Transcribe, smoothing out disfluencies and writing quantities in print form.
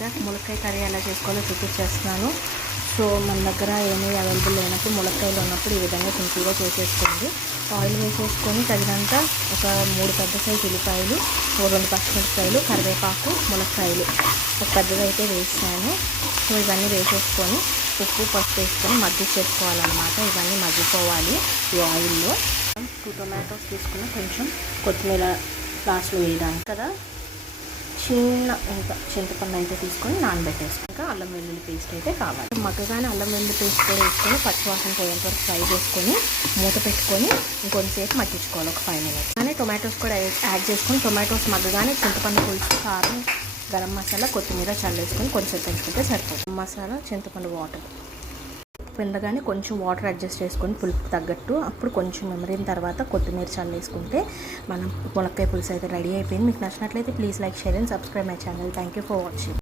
సింపుల్గా ములక్కాయ కర్రీ ఎలా చేసుకోవాలో చూపించేస్తున్నాను. సో మన దగ్గర ఏమీ అవైలబుల్ లేనప్పుడు ములక్కాయలు ఉన్నప్పుడు ఈ విధంగా సింపుల్గా చేసేసుకోండి. ఆయిల్ వేసేసుకొని తగినంత ఒక 3 పెద్ద సైజు ఉల్లిపాయలు, 2 పచ్చిమిరపకాయలు, కరివేపాకు, ములక్కాయలు ఒక పెద్దదైతే వేసాను. సో ఇవన్నీ వేసేసుకొని ఉప్పు పసుపు వేసుకొని మగ్గించేసుకోవాలన్నమాట. ఇవన్నీ మగ్గిపోవాలి ఈ ఆయిల్లో. 2 టొమాటోస్ తీసుకుని కొంచెం కొత్తిమీర లాస్ట్లో వేయడానికి కదా. చిన్న ఇంకా చింతపండు అయితే తీసుకొని నానబెట్టేసుకుని అల్లం వెల్లుల్లి పేస్ట్ అయితే కావాలి. మగ్గగానే అల్లం వెల్లుల్లి పేస్ట్ కూడా వేసుకొని పచ్చివాసన పోయేంత వరకు ఫ్రై చేసుకొని మూత పెట్టుకొని ఇంకొంతసేపు మగ్గించుకోవాలి ఒక 5 minutes. కానీ టొమాటోస్ కూడా యాడ్ చేసుకొని టొమాటోస్ మగ్గగానే చింతపండు పులుసు, కారం, గరం మసాలా, కొత్తిమీర చల్లేసుకొని కొంచెం పెంచుకుంటే సరిపోతుంది. మసాలా, చింతపండు, వాటర్ పిండగానే కొంచెం వాటర్ అడ్జస్ట్ చేసుకొని పులుపు తగ్గట్టు అప్పుడు కొంచెం మెమరీన తర్వాత కొత్తిమీర చల్లేసుకుంటే మనం ములక్కాయ పులుసు అయితే రెడీ అయిపోయింది. మీకు నచ్చినట్లయితే please like, share and subscribe my channel. Thank you for watching.